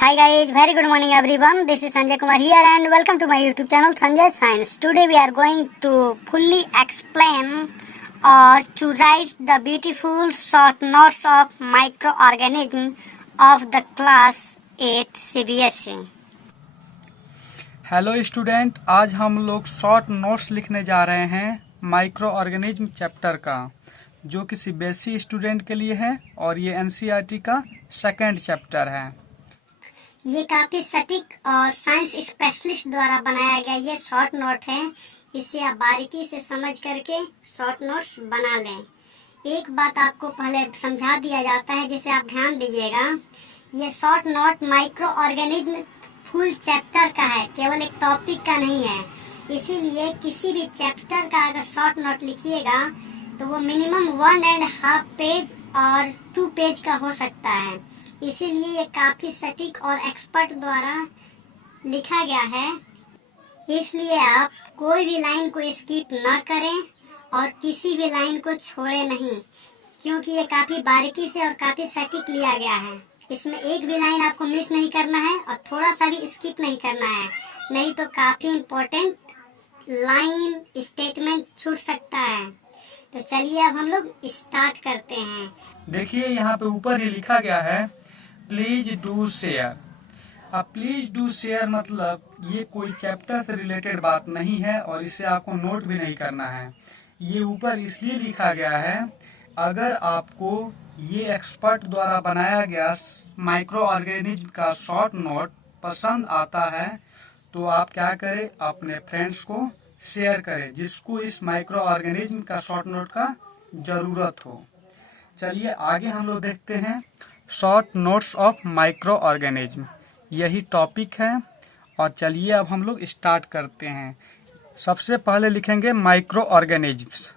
Hi guys, very good morning everyone. This is Sanjay Kumar here and welcome to my YouTube channel Sanjay Science. Today we are going to fully explain or to write the beautiful short notes of microorganism of the class 8 CBSE. Hello student, आज हम लोग short notes लिखने जा रहे हैं micro organism chapter का, जो कि सीबीएसई स्टूडेंट के लिए है और ये एनसीईआरटी का सेकंड चैप्टर है। ये काफी सटीक और साइंस स्पेशलिस्ट द्वारा बनाया गया ये शॉर्ट नोट है। इसे आप बारीकी से समझ करके शॉर्ट नोट्स बना लें। एक बात आपको पहले समझा दिया जाता है जिसे आप ध्यान दीजिएगा। ये short note micro organism full chapter का है, केवल एक टॉपिक का नहीं है। इसीलिए किसी भी चैप्टर का अगर शॉर्ट नोट लिखिएगा तो वो मिनिमम 1.5 पेज और 2 पेज का हो सकता है। इसीलिए ये काफी सटीक और एक्सपर्ट द्वारा लिखा गया है। इसलिए आप कोई भी लाइन को स्किप न करें और किसी भी लाइन को छोड़े नहीं, क्योंकि ये काफी बारीकी से और काफी सटीक लिया गया है। इसमें एक भी लाइन आपको मिस नहीं करना है और थोड़ा सा भी स्किप नहीं करना है, नहीं तो काफी इम्पोर्टेंट लाइन स्टेटमेंट छूट सकता है। तो चलिए अब हम लोग स्टार्ट करते हैं। देखिए यहाँ पे ऊपर ही लिखा गया है प्लीज डू शेयर। अब प्लीज डू शेयर मतलब ये कोई चैप्टर से रिलेटेड बात नहीं है और इसे आपको नोट भी नहीं करना है। ये ऊपर इसलिए लिखा गया है, अगर आपको ये एक्सपर्ट द्वारा बनाया गया माइक्रो ऑर्गेनिज्म का शॉर्ट नोट पसंद आता है तो आप क्या करें, अपने फ्रेंड्स को शेयर करें जिसको इस माइक्रो ऑर्गेनिज्म का शॉर्ट नोट का जरूरत हो। चलिए आगे हम लोग देखते हैं short notes of micro organism, यही टॉपिक है। और चलिए अब हम लोग स्टार्ट करते हैं। सबसे पहले लिखेंगे माइक्रो ऑर्गेनिज्म्स।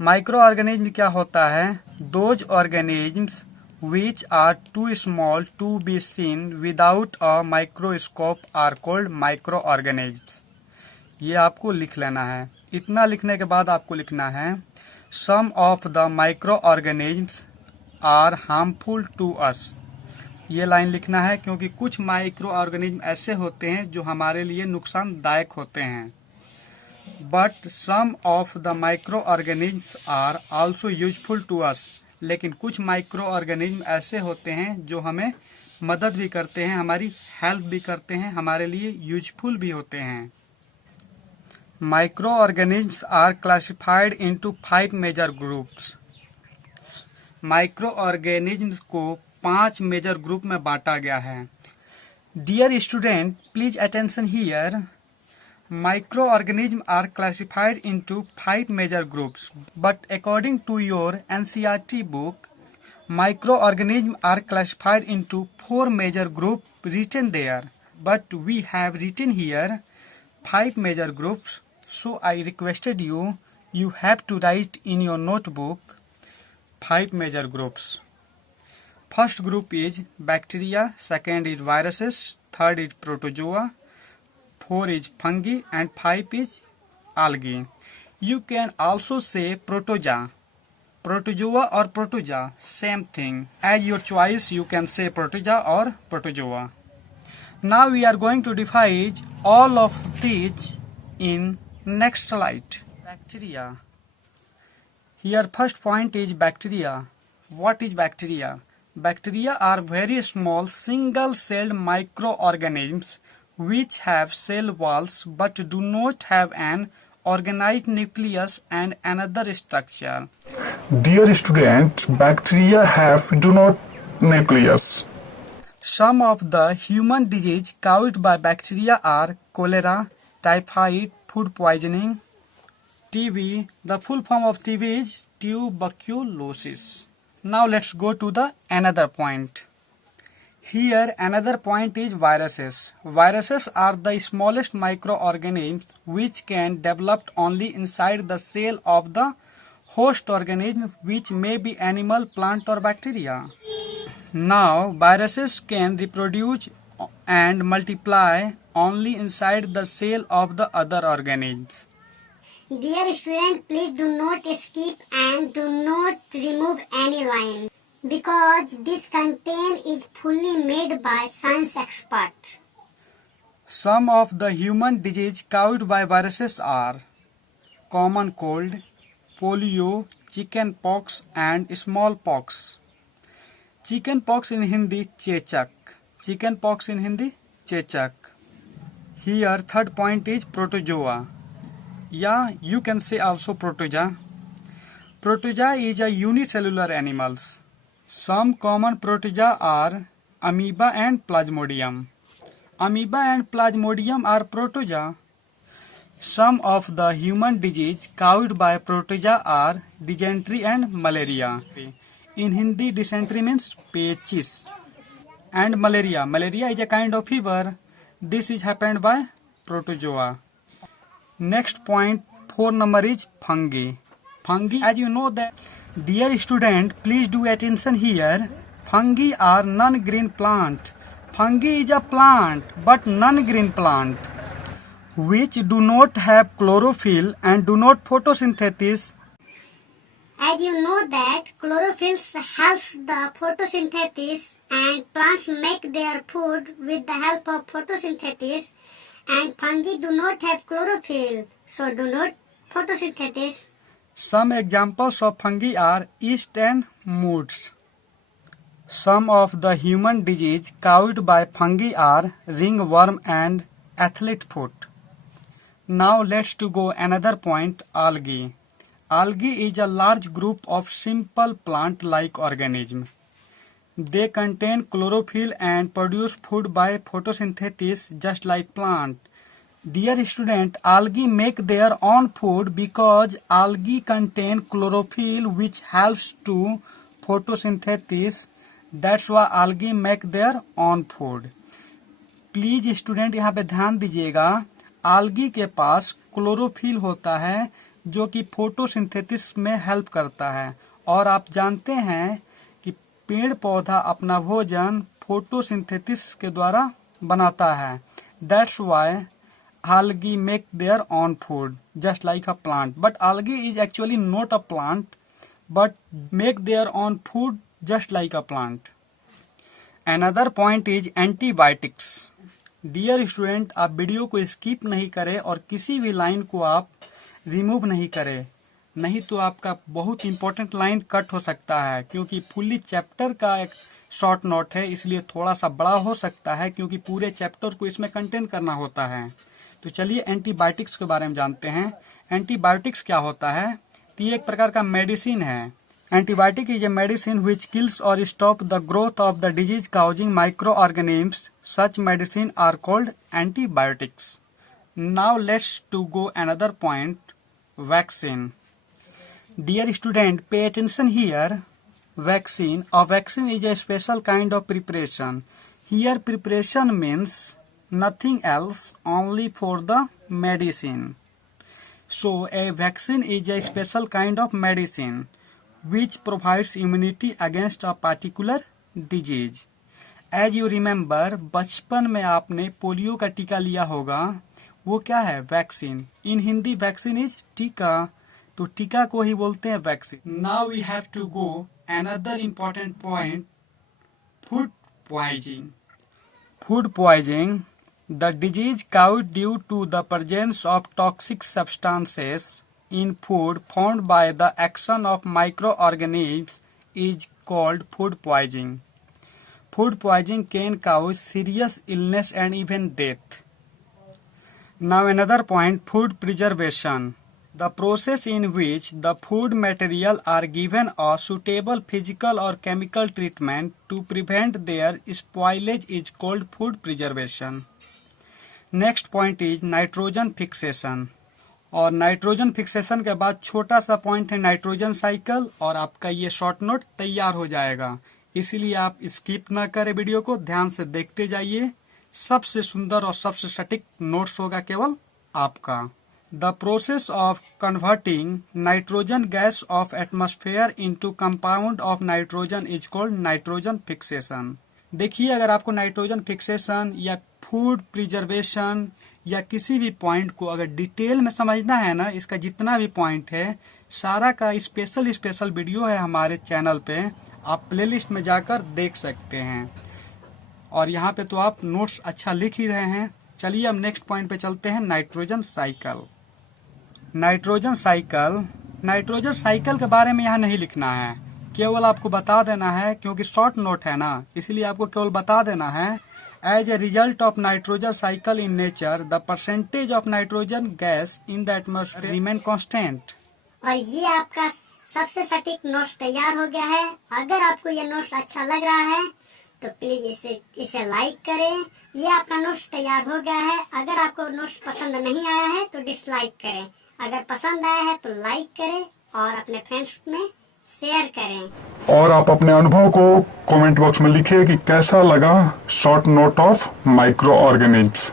माइक्रो ऑर्गेनिज्म क्या होता है? Those organisms which are too small to be seen without a microscope are called microorganisms। ये आपको लिख लेना है। इतना लिखने के बाद आपको लिखना है some of the microorganisms are harmful to us। ये लाइन लिखना है क्योंकि कुछ माइक्रो ऑर्गेनिज्म ऐसे होते हैं जो हमारे लिए नुकसानदायक होते हैं। But some of the microorganisms are also useful to us. लेकिन कुछ माइक्रो ऑर्गेनिज्म ऐसे होते हैं जो हमें मदद भी करते हैं, हमारी हेल्प भी करते हैं, हमारे लिए यूजफुल भी होते हैं। Microorganisms are classified into 5 major groups. Microorganisms को 5 मेजर ग्रुप में बांटा गया है। Dear student, please attention here. Microorganisms are classified into 5 major groups, but according to your NCERT book, microorganisms are classified into 4 major groups written there. But we have written here 5 major groups, so I requested you have to write in your notebook 5 major groups. First group is bacteria, second is viruses, third is protozoa, 4 is fungi and 5 is algae. You can also say protozoa. Protozoa or protozoa, same thing. As your choice, you can say protozoa or protozoa. Now we are going to divide all of these in next slide. Bacteria. Here first point is bacteria. What is bacteria? Bacteria are very small single-celled microorganisms which have cell walls but do not have an organized nucleus and another structure. Dear student, bacteria do not nucleus. Some of the human disease caused by bacteria are cholera, typhoid, food poisoning, TB. The full form of TB is tuberculosis. Now let's go to the another point. Here another point is viruses. Viruses are the smallest microorganisms which can develop only inside the cell of the host organism, which may be animal, plant or bacteria. Now viruses can reproduce and multiply only inside the cell of the other organisms. Dear student, please do not skip and do not remove any line. because this content is fully made by science expert. Some of the human disease caused by viruses are common cold, polio, chicken pox and smallpox. Chicken pox in Hindi चेचक. Chicken pox in Hindi चेचक. Here third point is protozoa. Yeah, you can say also protozoa. Protozoa is a unicellular animals. Some common protozoa are amoeba and plasmodium. Amoeba and plasmodium are protozoa. Some of the human disease caused by protozoa are dysentery and malaria. In Hindi, dysentery means peaches. And malaria. Malaria is a kind of fever. This is happened by protozoa. Next point, 4 number is fungi. Fungi, as you know that, dear student, please do attention here. Fungi are non-green plant. Fungi is a plant, but non-green plant, which do not have chlorophyll and do not photosynthesis. As you know that chlorophyll helps the photosynthesis and plants make their food with the help of photosynthesis, and fungi do not have chlorophyll, so do not photosynthesis. Some examples of fungi are yeast and moods. Some of the human disease caused by fungi are ringworm and athlete foot. Now let's to go another point, algae. Algae is a large group of simple plant-like organisms. They contain chlorophyll and produce food by photosynthesis just like plant. Dear student, algae make their own food because algae contain chlorophyll which helps to photosynthesis. That's why algae make their own food. Please student यहाँ पे ध्यान दीजिएगा, algae के पास chlorophyll होता है जो कि photosynthesis में हेल्प करता है. और आप जानते हैं कि पेड़ पौधा अपना भोजन फोटोसिंथेसिस के द्वारा बनाता है. That's why algae make their own food just like a plant. But algae is actually not a plant but make their own food just like a plant. Another point is antibiotics. Dear student, आप video को skip नहीं करें और किसी भी line को आप remove नहीं करें, नहीं तो आपका बहुत इंपॉर्टेंट लाइन कट हो सकता है, क्योंकि फुल्ली चैप्टर का एक शॉर्ट नोट है, इसलिए थोड़ा सा बड़ा हो सकता है क्योंकि पूरे चैप्टर को इसमें कंटेन करना होता है. तो चलिए एंटीबायोटिक्स के बारे में जानते हैं. एंटीबायोटिक्स क्या होता है? तो ये एक प्रकार का मेडिसिन है. Antibiotic is a medicine which kills और stop the growth of the disease causing micro organisms. Such medicine are called antibiotics. Now let's to go another point, vaccine. Dear student, pay attention here. Vaccine. A vaccine is a special kind of preparation. Here preparation means nothing else, only for the medicine. So a vaccine is a special kind of medicine which provides immunity against a particular disease. As you remember, बचपन में आपने polio का टीका लिया होगा. वो क्या है? Vaccine. In Hindi vaccine is टीका, तो टीका को ही बोलते हैं vaccine. Now we have to go another important point, food poisoning. Food poisoning, the disease caused due to the presence of toxic substances in food found by the action of microorganisms is called food poisoning. Food poisoning can cause serious illness and even death. Now another point, food preservation. The process in which the food material are given a suitable physical or chemical treatment to prevent their spoilage is called food preservation. Next point is nitrogen fixation. और nitrogen fixation के बाद छोटा सा point है nitrogen cycle, और आपका ये short note तैयार हो जाएगा. इसीलिए आप स्किप ना करें, वीडियो को ध्यान से देखते जाइए. सबसे सुंदर और सबसे सटीक नोट्स होगा केवल आपका. The process of converting nitrogen gas off atmosphere into compound of nitrogen is called nitrogen fixation. देखिए, अगर आपको नाइट्रोजन फिक्सेशन या फूड प्रिजर्वेशन या किसी भी पॉइंट को अगर डिटेल में समझना है ना, इसका जितना भी पॉइंट है सारा का स्पेशल वीडियो है हमारे चैनल पे, आप प्लेलिस्ट में जाकर देख सकते हैं। और यहाँ पे तो आप नोट्स अच्छा लिख ही रहे हैं। चलिए अब नेक्स्ट पॉइंट पे चलते हैं, नाइट्रोजन साइकिल। नाइट्रोजन साइकिल के बारे में यहाँ नहीं लिखना है, केवल आपको बता देना है, क्योंकि शॉर्ट नोट है ना, इसलिए आपको केवल बता देना है as a result of nitrogen cycle in nature the percentage of nitrogen gas in the atmosphere remain constant. और ये आपका सबसे सटीक नोट्स तैयार हो गया है। अगर आपको ये नोट्स अच्छा लग रहा है तो प्लीज इसे लाइक करें। ये आपका नोट्स तैयार हो गया है। अगर आपको नोट्स पसंद नहीं आया है तो डिसलाइक करें, अगर पसंद आया है तो लाइक करें और अपने फ्रेंड्स में शेयर करें। और आप अपने अनुभव को कमेंट बॉक्स में लिखिए कि कैसा लगा short note of micro organism.